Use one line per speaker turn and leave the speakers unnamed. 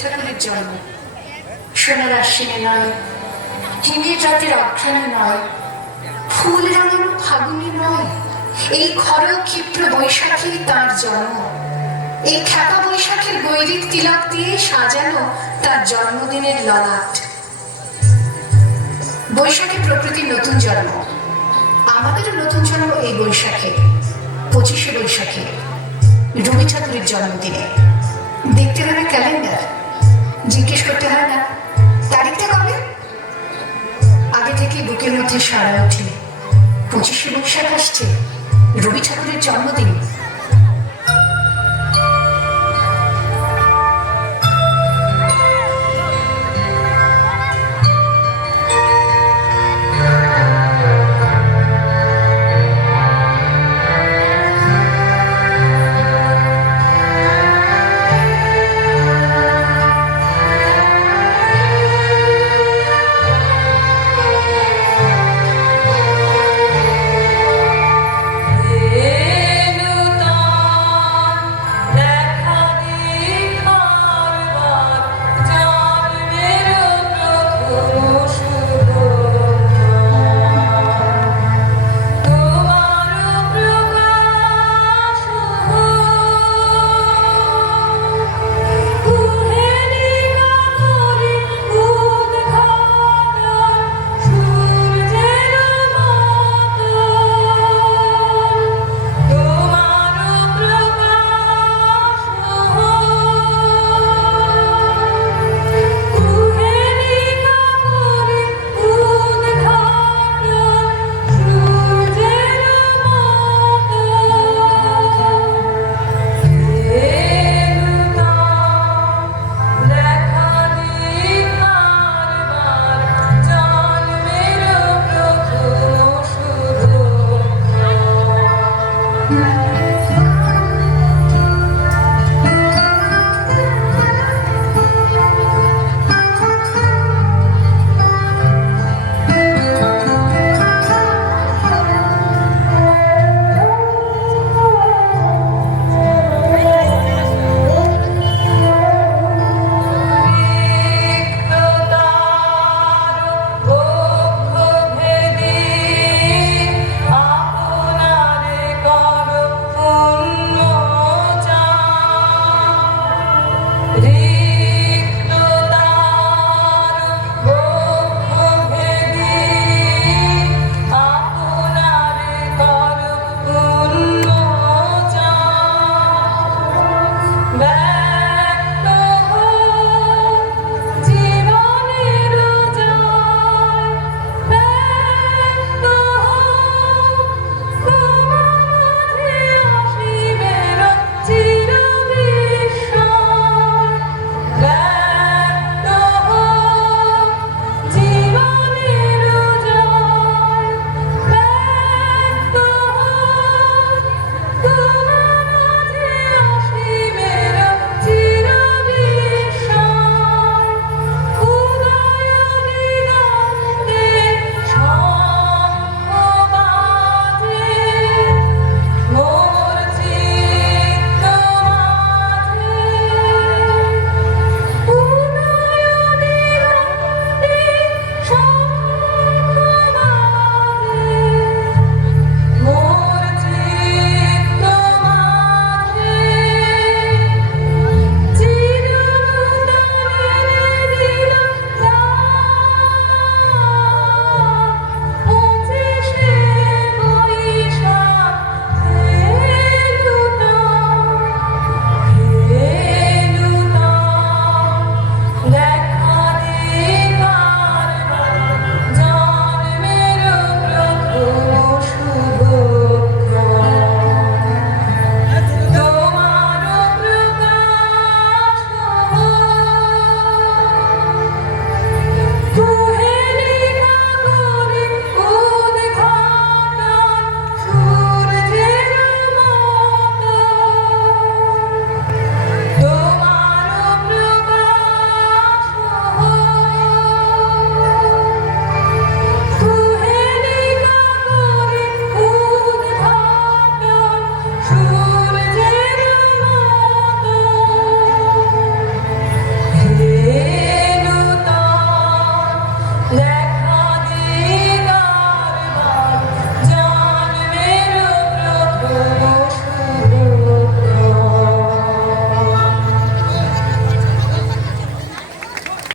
ঠাকুরের জন্ম সোনার আশ্বিনে নয় হিমের রাতের অঘ্রাণে নয়, ফুল রাঙানো ফাগুনে নয়, এই খর ক্ষিপ্র বৈশাখী তার জন্ম। এই খ্যাপা বৈশাখের গৈরিক তিলক দিয়ে সাজানো তার জন্মদিনের ললাট। বৈশাখে প্রকৃতির নতুন জন্ম। আমাদেরও নতুন জন্ম এই বৈশাখে, পঁচিশে বৈশাখে, রবি ঠাকুরের জন্মদিনে। দেখতে ক্যালেন্ডার জিজ্ঞেস করতে হয় না। তারিখটা কবে? আগে থেকে বুকের মধ্যে সারা ওঠে। পঁচিশে বৈশাখ আসছে। রবি ঠাকুরের জন্মদিন।
Yeah.